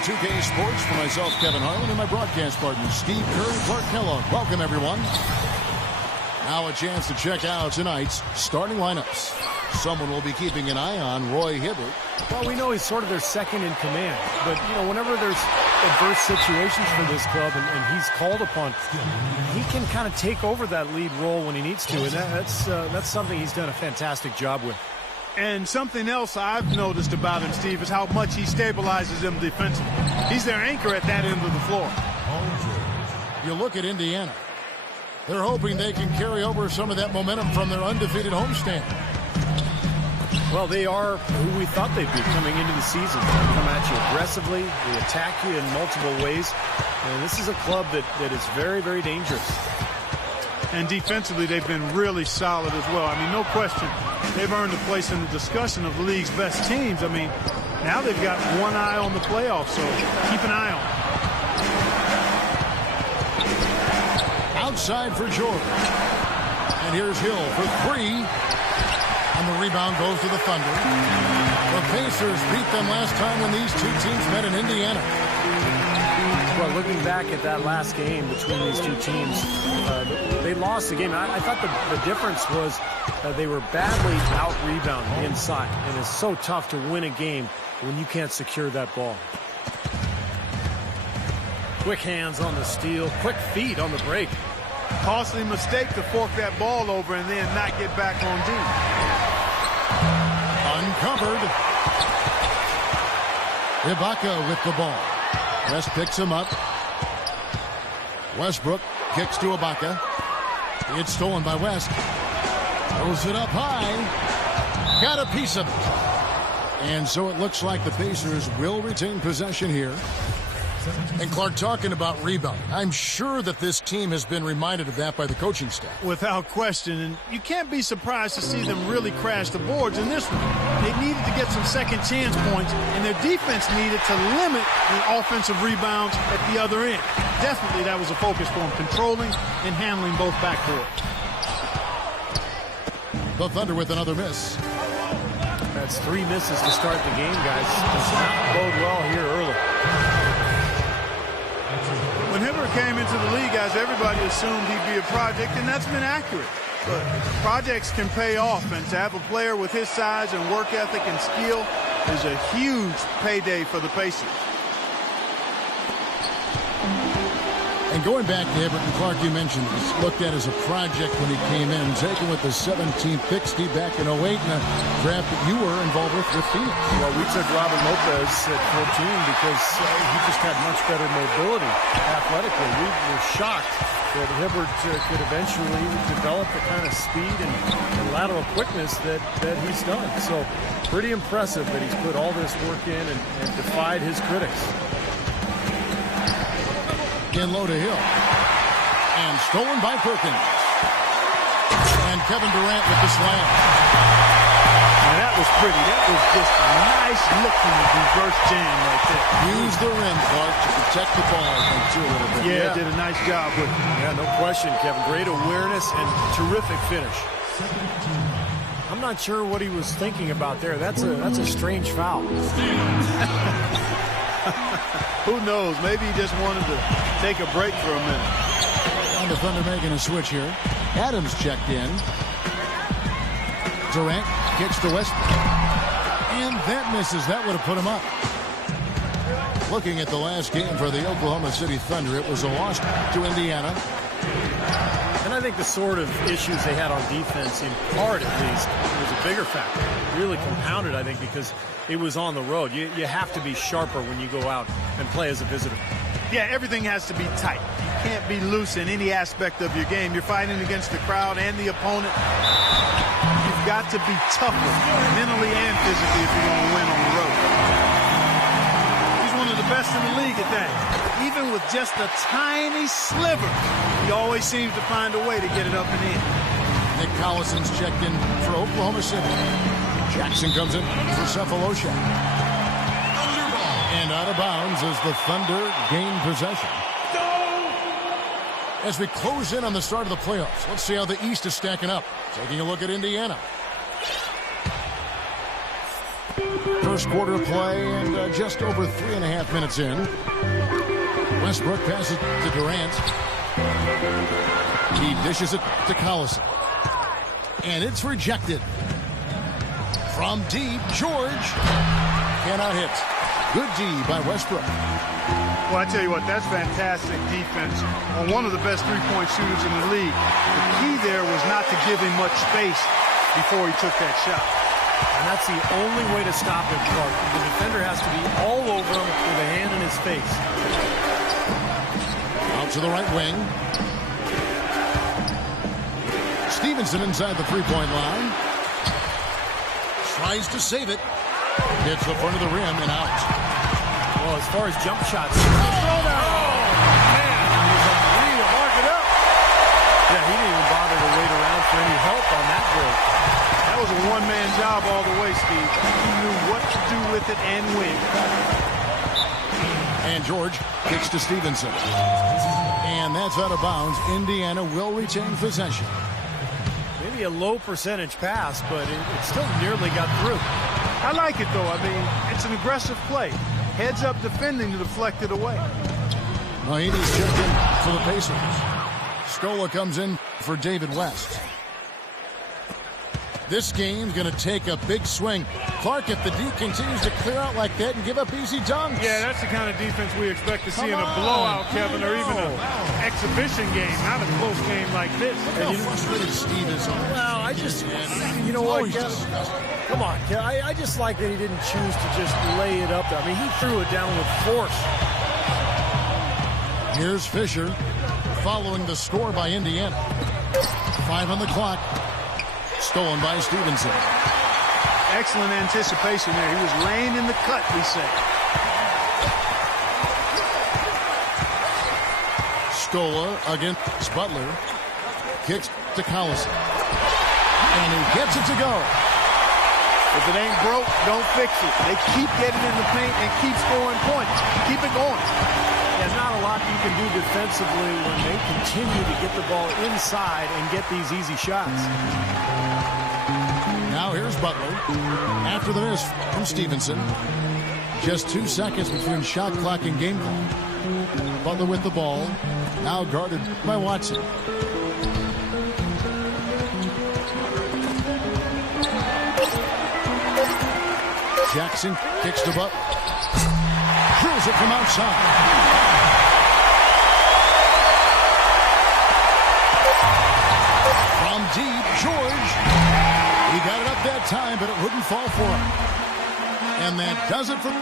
2K Sports for myself, Kevin Harlan, and my broadcast partners, Steve Kerr and Clark Kellogg. Welcome, everyone. Now a chance to check out tonight's starting lineups. Someone will be keeping an eye on Roy Hibbert. Well, we know he's sort of their second in command. But, you know, whenever there's adverse situations for this club and he's called upon, he can kind of take over that lead role when he needs to. And that's something he's done a fantastic job with. And something else I've noticed about him, Steve, is how much he stabilizes them defensively. He's their anchor at that end of the floor. You look at Indiana. They're hoping they can carry over some of that momentum from their undefeated homestand. Well, they are who we thought they'd be coming into the season. They come at you aggressively. They attack you in multiple ways. And this is a club that is very, very dangerous. And defensively, they've been really solid as well. I mean, no question. They've earned a place in the discussion of the league's best teams. I mean, now they've got one eye on the playoffs, so keep an eye on it. Outside for Jordan. And here's Hill for three. And the rebound goes to the Thunder. The Pacers beat them last time when these two teams met in Indiana. Well, looking back at that last game between these two teams, they lost the game. I thought the difference was they were badly out-rebounded inside. And it's so tough to win a game when you can't secure that ball. Quick hands on the steal. Quick feet on the break. Costly mistake to fork that ball over and then not get back on deep. Uncovered. Ibaka with the ball. West picks him up. Westbrook kicks to Ibaka. It's stolen by West. Throws it up high. Got a piece of it. And so it looks like the Pacers will retain possession here. And Clark, talking about rebounding, I'm sure that this team has been reminded of that by the coaching staff. Without question, and you can't be surprised to see them really crash the boards in this one. They needed to get some second chance points, and their defense needed to limit the offensive rebounds at the other end. Definitely that was a focus for them, controlling and handling both backcourts. The Thunder with another miss. That's 3 misses to start the game, guys. Does not bode well here early. When Hibbert came into the league, guys, everybody assumed he'd be a project, and that's been accurate. But projects can pay off, and to have a player with his size and work ethic and skill is a huge payday for the Pacers. And going back to Hibbert and Clark, you mentioned he's looked at as a project when he came in, taken with the 17th pick, Steve, back in 08, in a draft that you were involved with Phoenix. Well, we took Robin Lopez at 14 because he just had much better mobility athletically. We were shocked that Hibbert could eventually develop the kind of speed and lateral quickness that he's done. So pretty impressive that he's put all this work in and defied his critics. In low to Hill. And stolen by Perkins. And Kevin Durant with the slam. Now that was pretty. That was just a nice looking reverse jam right there. Use the rim, Clark, to protect the ball too a little bit. Yeah, did a nice job with it. Yeah, no question, Kevin. Great awareness and terrific finish. I'm not sure what he was thinking about there. That's a strange foul. Who knows? Maybe he just wanted to take a break for a minute. And the Thunder making a switch here. Adams checked in. Durant kicks to Westbrook. And that misses. That would have put him up. Looking at the last game for the Oklahoma City Thunder, it was a loss to Indiana. And I think the sort of issues they had on defense, in part at least, was a bigger factor. Really compounded, I think, because it was on the road. You have to be sharper when you go out and play as a visitor. Yeah, everything has to be tight. You can't be loose in any aspect of your game. You're fighting against the crowd and the opponent. You've got to be tougher, mentally and physically, if you're going to win on the road. He's one of the best in the league at that. Even with just a tiny sliver, he always seems to find a way to get it up and in. Nick Collison's checked in for Oklahoma City. Jackson comes in for Cephalosha. And out of bounds as the Thunder gain possession. As we close in on the start of the playoffs, let's see how the East is stacking up. Taking a look at Indiana. First quarter of play and just over 3.5 minutes in. Westbrook passes to Durant. He dishes it to Collison. And it's rejected. From deep, George cannot hit. Good D by Westbrook. Well, I tell you what, that's fantastic defense on one of the best three-point shooters in the league. The key there was not to give him much space before he took that shot. And that's the only way to stop him, Clark. The defender has to be all over him with a hand in his face. Out to the right wing. Stevenson inside the three-point line. Tries to save it. Hits the front of the rim and out. Well, as far as jump shots. Oh, man. He was unreal. Mark it up. Yeah, he didn't even bother to wait around for any help on that break. That was a one-man job all the way, Steve. He knew what to do with it and when. And George kicks to Stevenson. And that's out of bounds. Indiana will retain possession. Maybe a low percentage pass, but it still nearly got through. I like it, though. I mean, it's an aggressive play. Heads up defending to deflect it away. Mahinmi's checked in for the Pacers. Scola comes in for David West. This game's going to take a big swing. Clark, if the D continues to clear out like that and give up easy dunks. Yeah, that's the kind of defense we expect to see in a blowout, Kevin, or even an exhibition game, not a close game like this. Look how frustrated Steve is on it. Well, I just, you know what, come on, I just like that he didn't choose to just lay it up there. I mean, he threw it down with force. Here's Fisher following the score by Indiana. 5 on the clock. Stolen by Stevenson. Excellent anticipation there. He was laying in the cut, we say. Scola against Butler. Kicks to Collison. And he gets it to go. If it ain't broke, don't fix it. They keep getting in the paint and keep scoring points. Keep it going. There's not a lot you can do defensively when they continue to get the ball inside and get these easy shots. Now here's Butler. After the miss from Stevenson. Just 2 seconds between shot clock and game clock. Butler with the ball. Now guarded by Watson. Jackson kicks to Butler. Drills it from outside. From deep, George. He got it up that time, but it wouldn't fall for him. And that does it for...